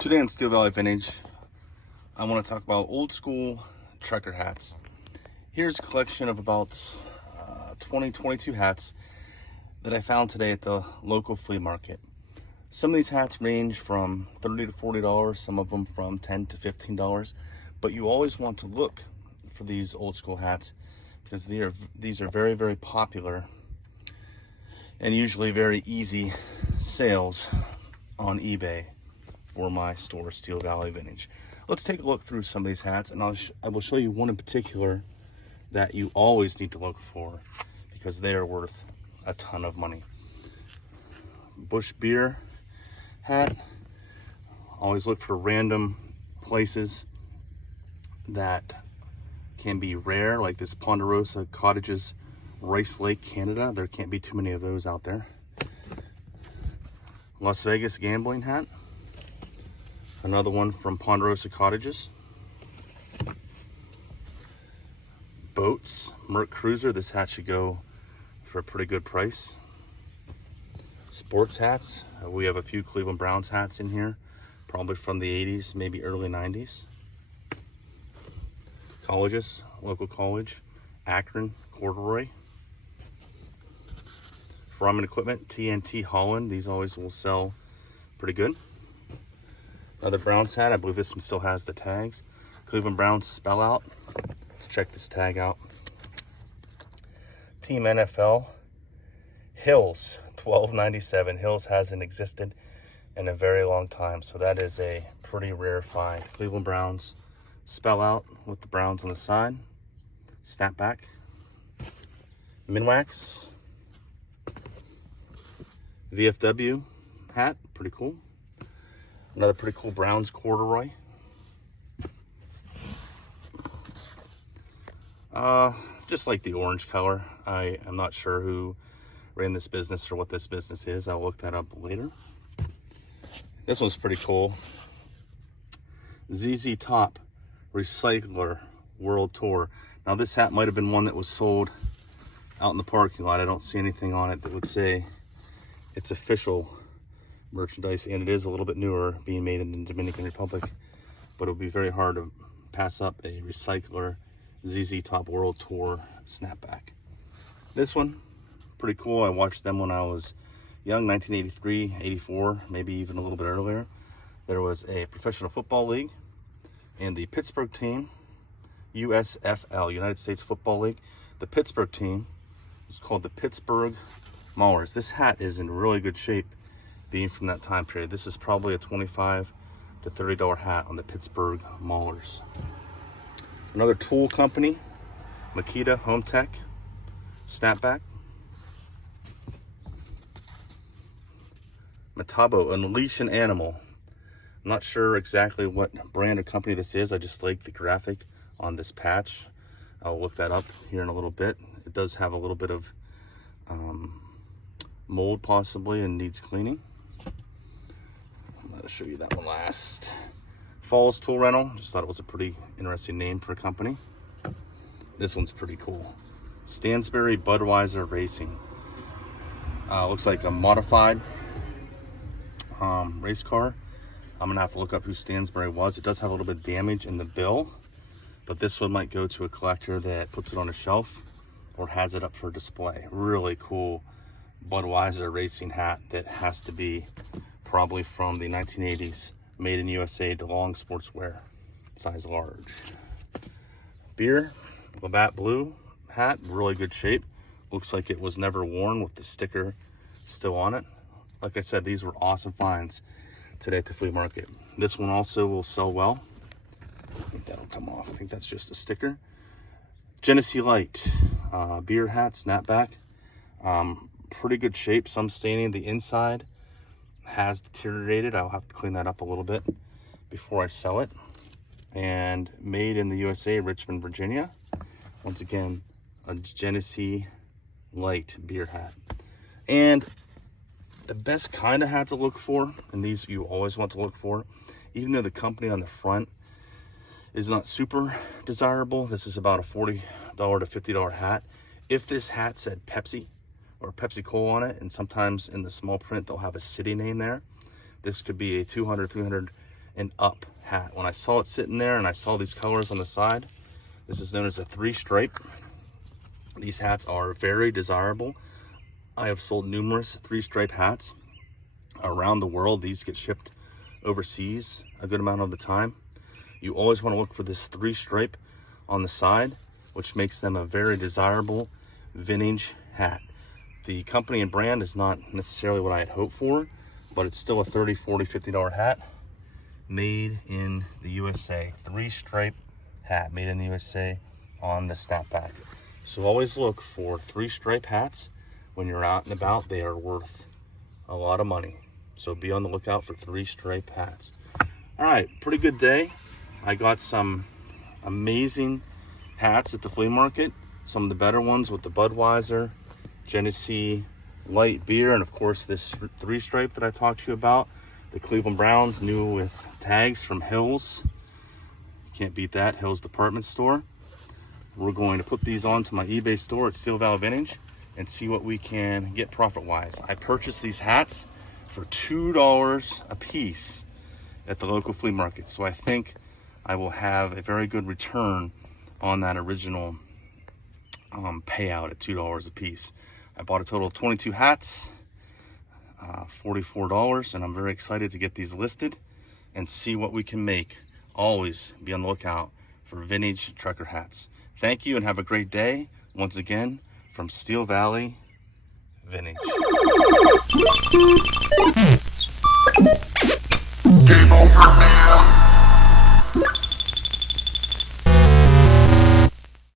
Today on Steel Valley Vintage, I want to talk about old school trucker hats. Here's a collection of about 22 hats that I found today at the local flea market. Some of these hats range from $30 to $40, some of them from $10 to $15, but you always want to look for these old school hats because these are very, very popular and usually very easy sales on eBay for my store, Steel Valley Vintage. Let's take a look through some of these hats, and I will show you one in particular that you always need to look for because they are worth a ton of money. Bush Beer hat. Always look for random places that can be rare, like this Ponderosa Cottages, Rice Lake, Canada. There can't be too many of those out there. Las Vegas gambling hat. Another one from Ponderosa Cottages. Boats, Merc Cruiser. This hat should go for a pretty good price. Sports hats. We have a few Cleveland Browns hats in here, probably from the 80s, maybe early 90s. Colleges, local college, Akron, corduroy. Farming equipment, TNT Holland. These always will sell pretty good. Another Browns hat. I believe this one still has the tags. Cleveland Browns spell out. Let's check this tag out. Team NFL. Hills, $12.97. Hills hasn't existed in a very long time, so that is a pretty rare find. Cleveland Browns spell out with the Browns on the side. Snapback. Minwax. VFW hat, pretty cool. Another pretty cool Browns corduroy. Just like the orange color. I am not sure who ran this business or what this business is. I'll look that up later. This one's pretty cool. ZZ Top Reseller World Tour. Now this hat might have been one that was sold out in the parking lot. I don't see anything on it that would say it's official merchandise, and it is a little bit newer, being made in the Dominican Republic, but it would be very hard to pass up a Recycler ZZ Top World Tour snapback. This one, pretty cool. I watched them when I was young, 1983, 84, maybe even a little bit earlier. There was a professional football league, and the Pittsburgh team, USFL, United States Football League, the Pittsburgh team was called the Pittsburgh Maulers. This hat is in really good shape, being from that time period. This is probably a $25 to $30 hat on the Pittsburgh Maulers. Another tool company, Makita Home Tech snapback. Metabo, Unleash an Animal. I'm not sure exactly what brand or company this is. I just like the graphic on this patch. I'll look that up here in a little bit. It does have a little bit of mold possibly and needs cleaning. I'm going to show you that one last. Falls Tool Rental. Just thought it was a pretty interesting name for a company. This one's pretty cool. Stansbury Budweiser Racing. Looks like a modified race car. I'm going to have to look up who Stansbury was. It does have a little bit of damage in the bill, but this one might go to a collector that puts it on a shelf or has it up for display. Really cool Budweiser racing hat that has to be probably from the 1980s, made in USA, DeLong Sportswear, size large. Beer, Labatt Blue hat, really good shape. Looks like it was never worn with the sticker still on it. Like I said, these were awesome finds today at the flea market. This one also will sell well. I think that'll come off. I think that's just a sticker. Genesee Light, beer hat, snapback. Pretty good shape, some staining. The inside has deteriorated. I'll have to clean that up a little bit before I sell it. And made in the USA, Richmond, Virginia. Once again, a Genesee Light beer hat. And the best kind of hat to look for, and these you always want to look for, even though the company on the front is not super desirable, this is about a $40 to $50 hat. If this hat said Pepsi or Pepsi Cola on it, and sometimes in the small print they'll have a city name there, this could be a $200, and up hat. When I saw it sitting there and I saw these colors on the side, this is known as a 3-stripe. These hats are very desirable. I have sold numerous 3-stripe hats around the world. These get shipped overseas a good amount of the time. You always want to look for this 3-stripe on the side, which makes them a very desirable vintage hat. The company and brand is not necessarily what I had hoped for, but it's still a $30, $40, $50 hat made in the USA. 3-stripe hat made in the USA on the snapback. So always look for 3-stripe hats when you're out and about. They are worth a lot of money. So be on the lookout for 3-stripe hats. All right, pretty good day. I got some amazing hats at the flea market. Some of the better ones with the Budweiser, Genesee light beer, and of course this 3-stripe that I talked to you about. The Cleveland Browns, new with tags from Hills. Can't beat that, Hills department store. We're going to put these onto my eBay store at Steel Valley Vintage and see what we can get profit-wise. I purchased these hats for $2 a piece at the local flea market. So I think I will have a very good return on that original payout at $2 a piece. I bought a total of 22 hats, $44, and I'm very excited to get these listed and see what we can make. Always be on the lookout for vintage trucker hats. Thank you and have a great day. Once again, from Steel Valley Vintage. Game over, man.